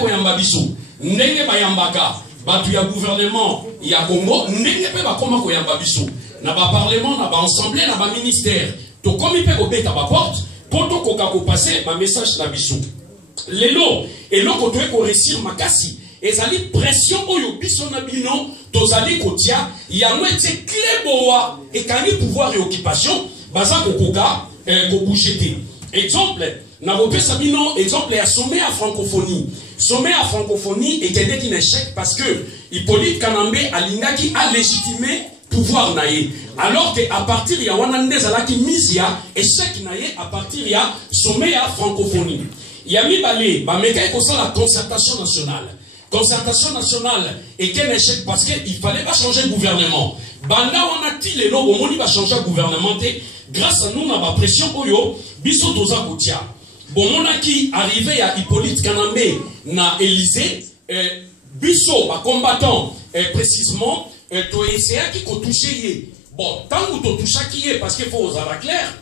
koyamba biso ndenge bayambaka batu ya gouvernement ya Congo ndenge pe bakoma koyamba biso na ba parlement na ba assemblée na ba ministère to komi pe kobeta ba porte poto koka ko passer ba message na biso lelo eloko to ko réussir makasi ezali pression oyo biso na bino tozali kotia yango ete kleboa ekani pouvoir et occupation baza kokoka ko bouger. Exemple na kopesa bino exemple ya sommet à francophonie. Sommet à francophonie était un échec parce que Hippolyte Kanambe alingaki a légitimé pouvoir naïe. Alors que à partir ya wanande zalaki misia échec naïe à partir ya sommet à francophonie. Yami balé ba meka ko la concertation nationale. Concertation nationale est un échec parce qu'il fallait pas changer le gouvernement. Banda wana ti lelo omoni ba changer le gouvernement grâce à nous na ba pression oyo biso toza kotia. Bon, on a qui arrivé à Hippolyte Kanambe na Élysée, biso, ba combattant précisément, to essayer qui ko touché. Bon, tant que to touché qui est, parce qu'il faut aux avoir clair,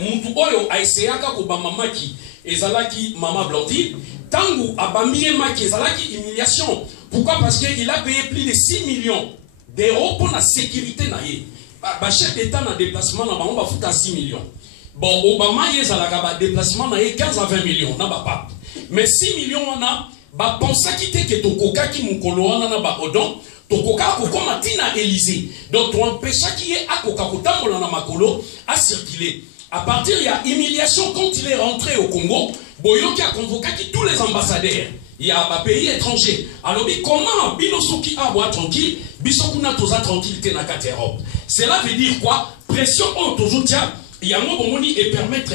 moutou oyo a essayé ka ko ba mama qui, ezala qui mama Blondine, tant que abamie ma qui ezala qui humiliation. Pourquoi? Parce qu'il a payé plus de 6 millions d'euros pour la sécurité na ye. Ba chef d'État na déplacement na ba on va foutre 6 millions. Bon, Obama y est à la déplacement, il y a 15 à 20 millions, pas. Mais 6 millions, on a, pensé qu'il était que ton coca qui m'a colo, on a pas odon, ton coca, comme a tina Élysée. Donc, tu empêches qu'il y ait à coca, on a ma colo, à circuler. À partir, il y a humiliation quand il est rentré au Congo, Boyo qui a convoqué tous les ambassadeurs. Il y a un pays étranger. Alors, comment Binosuki a boire tranquille, Bisokuna toza tranquillité na Europe. Cela veut dire quoi? Pression au toujours tiens. Il y a un moment et permettre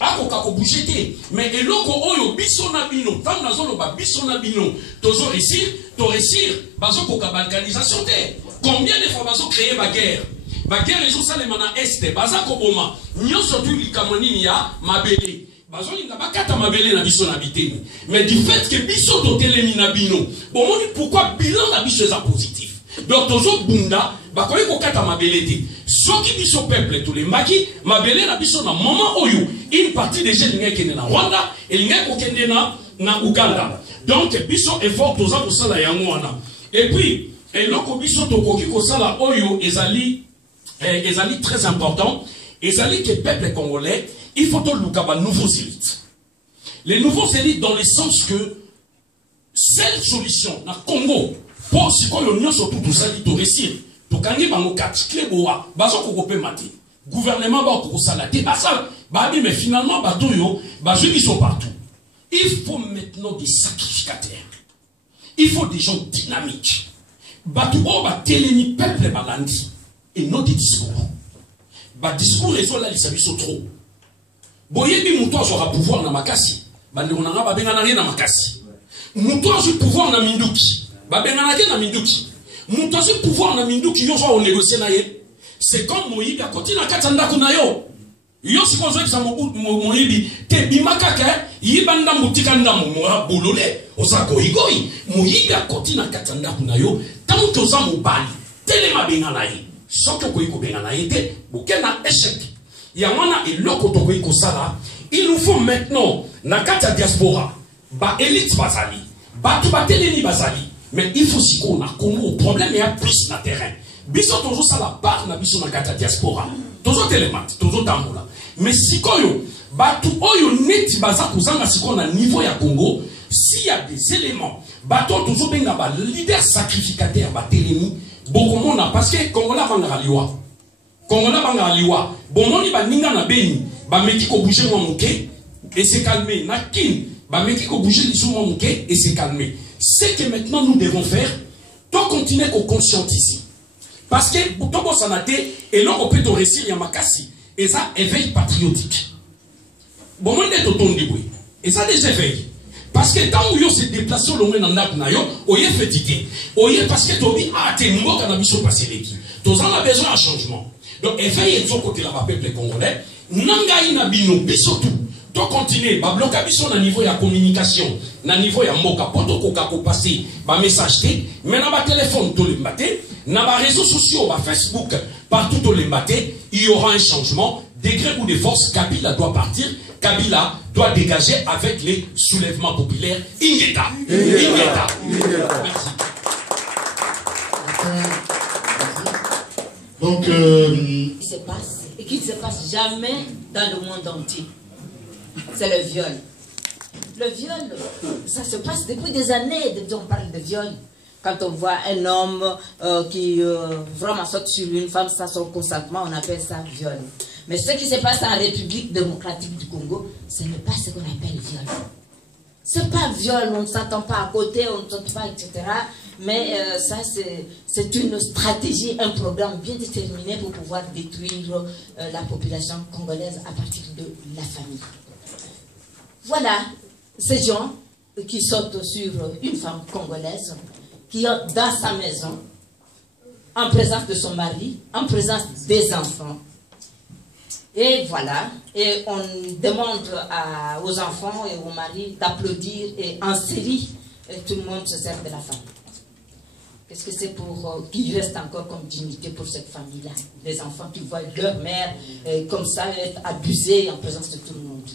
à bouger. Mais et loko oyo bisona bino, tam na zolo ba bisona bino, tozo réussir, bazo koka balkanisation te. Combien de fois bazo créer ma guerre? Ma guerre ils ont ça les mana est, baza koboma. Nyo surtout likamoni niya mabele. Bazo linga bakata mabele na biso na biteni. Mais du fait que biso to telemi na bino, bon on dit pourquoi bilan na biso est positif. Donc tozo bunda, bakoyi kokata mabele te. Ceux qui disent au peuple, tous les maquis, ma belle na biso na moment oyo, une partie des jeunes qui sont na Rwanda et les gens qui sont na Uganda. Donc, biso effort tous pour ça la yangwana. Et puis, et loko biso tokoki ko sala oyo ezali très important. Ezali que peuple congolais, il faut to lukaba nouveaux élites. Les nouveaux élites dans le sens que seule solution na Congo pour ce qu'on l'union surtout tout ça qui réussir. Tokangi bango kat kleboa bazo kokope mati gouvernement ba ko salate basal babi mais finalement bato yo bazo qui sont partout. Il faut maintenant des sacrificateurs, il faut des gens dynamiques bato o ba teleni peuple balandi et non des discours ba discours ezo la lisabiso trop boyebi muto aura pouvoir na makasi bande onanga ba benga na rien na makasi muto azu pouvoir na minduki ba benga na na minduki. Nous avons pouvoir na mindu qui ont négocié na ye. C'est comme Moïbi à côté na katanda kunayo. Yo si konzo ki sa Moïbi te bimaka ke yibanda mutika ndamu mora bolole osako igoi. Moïbi à côté na katanda kunayo tant que za mobali telema benga na ye. Soko ko iko benga na ye te bokena échec. Ya wana eloko to ko iko sala. Il nous faut maintenant na kata diaspora ba élite bazali. Ba tu ba teleni bazali. Mais il faut aussi qu'on a Congo. Le problème est plus sur le terrain. Biso toujours ça la part na biso na kata diaspora. Toujours télémat, toujours tambola. Mais si koyo, batu oyo neti baza kozanga si qu'on a niveau ya Congo, s'il y a des éléments, bato toujours benga ba leader sacrificateur ba telemi, beaucoup mona parce que Congola banga liwa. Congola banga liwa. Bon moni ba ninga na beni, ba meki ko bouger mo muke et se calmer. Na kin, ba meki ko bouger li mo muke et se calmer. Ce que maintenant nous devons faire, toi continuer à conscientiser. Parce que pour toi, ça n'a été, et là on peut te réussir, il y a ma cassie. Et ça, éveil patriotique. Bon, moi, on est au ton de bruit. Et ça, des éveils. Parce que tant que se déplace au long de l'année, on est fatigué. On est parce que tu as dit, ah, t'es mort quand on a vu son passé l'équipe. Tu as besoin d'un changement. Donc, éveil est de son côté là-bas, peuple congolais. Nanga inabino, bisotou. Donc continuer, ba bloquer biso na niveau ya communication, na niveau ya moka poto koka ko passer ba message té, mais na ba téléphone to le maté, na ba réseaux sociaux, ba Facebook, partout to le maté, il y aura un changement, degré ou de force, Kabila doit partir, Kabila doit dégager avec les soulèvements populaires. Ingeta. Ingeta. Merci. Donc, qui se passe et qui ne se passe jamais dans le monde entier. C'est le viol. Le viol, ça se passe depuis des années, depuis on parle de viol. Quand on voit un homme qui vraiment saute sur une femme sans son consentement, on appelle ça viol. Mais ce qui se passe en République démocratique du Congo, ce n'est pas ce qu'on appelle viol. C'est pas viol, on ne s'attend pas à côté, on ne saute pas, etc. Mais ça, c'est une stratégie, un programme bien déterminé pour pouvoir détruire la population congolaise à partir de la famille. Voilà ces gens qui sautent sur une femme congolaise, qui est dans sa maison, en présence de son mari, en présence des enfants. Et voilà, et on demande aux enfants et aux maris d'applaudir, et en série, et tout le monde se sert de la femme. Qu'est-ce que c'est pour qu'il reste encore comme dignité pour cette famille-là? Les enfants qui voient leur mère comme ça être abusée en présence de tout le monde.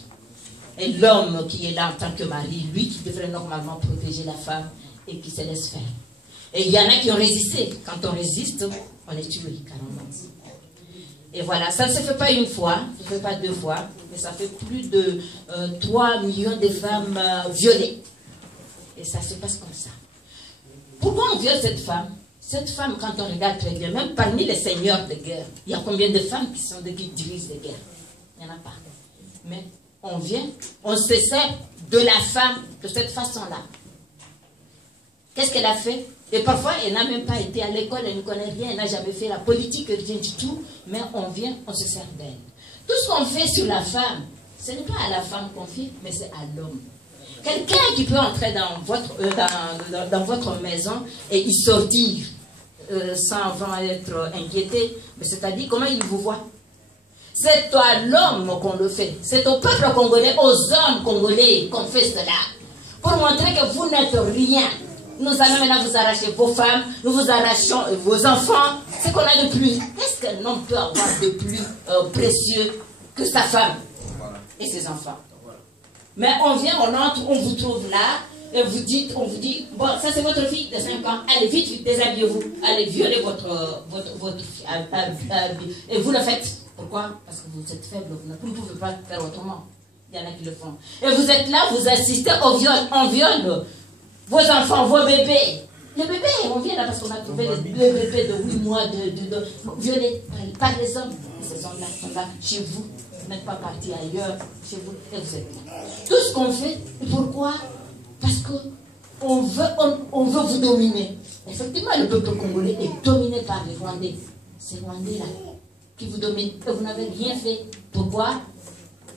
Et l'homme qui est là en tant que mari, lui qui devrait normalement protéger la femme et qui se laisse faire. Et il y en a qui ont résisté. Quand on résiste, on est tué carrément. Et voilà, ça ne se fait pas une fois, ça ne se fait pas deux fois, mais ça fait plus de 3 millions de femmes violées. Et ça se passe comme ça. Pourquoi on viole cette femme? Cette femme, quand on regarde très bien, même parmi les seigneurs de guerre, il y a combien de femmes qui dirigent les guerres? Il n'y en a pas. Mais on vient, on se sert de la femme de cette façon-là. Qu'est-ce qu'elle a fait? Et parfois, elle n'a même pas été à l'école, elle ne connaît rien, elle n'a jamais fait la politique, rien du tout, mais on vient, on se sert d'elle. Tout ce qu'on fait sur la femme, ce n'est pas à la femme qu'on fait, mais c'est à l'homme. Quelqu'un qui peut entrer dans votre maison et y sortir sans vraiment être inquiété, c'est-à-dire comment il vous voit. C'est à l'homme qu'on le fait, c'est au peuple congolais, aux hommes congolais qu'on fait cela, pour montrer que vous n'êtes rien. Nous allons maintenant vous arracher vos femmes, nous vous arrachons vos enfants. C'est qu'on a de plus. Qu'est-ce qu'un homme peut avoir de plus précieux que sa femme et ses enfants? Mais on vient, on entre, on vous trouve là, et on vous dit, bon, ça c'est votre fille de 5 ans, allez vite, déshabillez-vous, allez violer votre fille. Et vous le faites. Pourquoi? Parce que vous êtes faible, vous ne pouvez pas faire autrement. Il y en a qui le font. Et vous êtes là, vous assistez au viol, on viole vos enfants, vos bébés. Les bébés, on vient là parce qu'on a trouvé les bébés de 8 mois violés par les hommes. Et ces hommes-là sont là chez vous. Vous n'êtes pas partis ailleurs, chez vous, et vous êtes là. Tout ce qu'on fait, pourquoi? Parce qu'on veut vous dominer. Effectivement, le peuple congolais est dominé par les Rwandais. Ces Rwandais-là qui vous dominent, et vous n'avez rien fait. Pourquoi?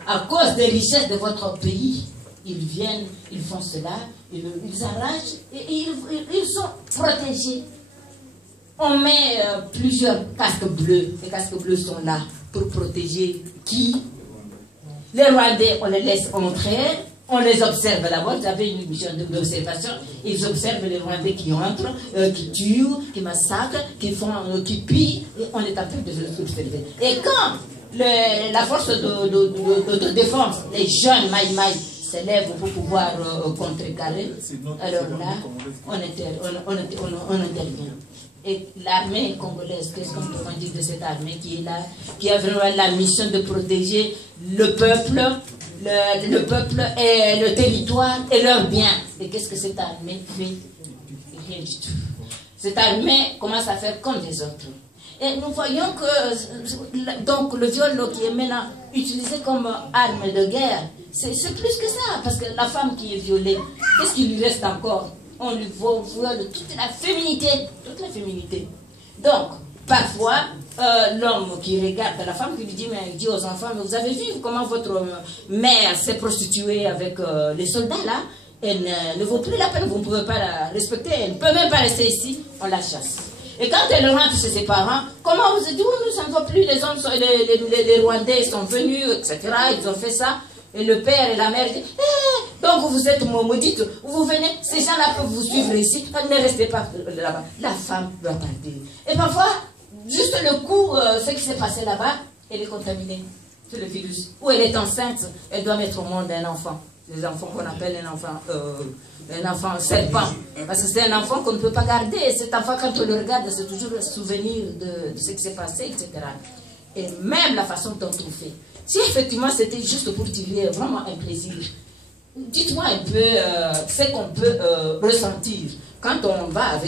À cause des richesses de votre pays. Ils viennent, ils font cela, ils arrachent et ils sont protégés. On met plusieurs casques bleus. Les casques bleus sont là pour protéger qui? Les Rwandais, on les laisse entrer, on les observe d'abord. Vous avez une mission d'observation. Ils observent les Rwandais qui entrent, qui tuent, qui massacrent, qui pillent, et on est en train de les observer. Et quand la force de défense, les jeunes Maï-Maï, s'élèvent pour pouvoir contrecarrer, alors là, on intervient. Et l'armée congolaise, qu'est-ce qu'on peut dire de cette armée qui est là, qui a vraiment la mission de protéger le peuple et le territoire et leurs biens. Et qu'est-ce que cette armée fait? Rien du tout. Cette armée commence à faire comme les autres. Et nous voyons que donc, le viol qui est maintenant utilisé comme arme de guerre, c'est plus que ça, parce que la femme qui est violée, qu'est-ce qui lui reste encore? On lui viole toute la féminité. Donc, parfois, l'homme qui regarde la femme qui lui dit, mais il dit aux enfants, mais vous avez vu comment votre mère s'est prostituée avec les soldats là? Elle ne vaut plus la peine, vous ne pouvez pas la respecter, elle ne peut même pas rester ici, on la chasse. Et quand elle rentre chez ses parents, comment vous dites, oui, ça ne va plus, les hommes, les Rwandais sont venus, etc., ils ont fait ça. Et le père et la mère disent, donc vous êtes maudite, vous venez, ces gens-là peuvent vous suivre ici, ne restez pas là-bas. La femme doit partir. Et parfois, juste le coup, ce qui s'est passé là-bas, elle est contaminée. c'est le virus. Ou elle est enceinte, elle doit mettre au monde un enfant. Les enfants qu'on appelle un enfant serpent. Parce que c'est un enfant qu'on ne peut pas garder. Cet enfant, quand on le regarde, c'est toujours un souvenir de ce qui s'est passé, etc. Et même la façon dont on fait. Si effectivement c'était juste pour tirer vraiment un plaisir, dites-moi un peu ce qu'on peut ressentir quand on va avec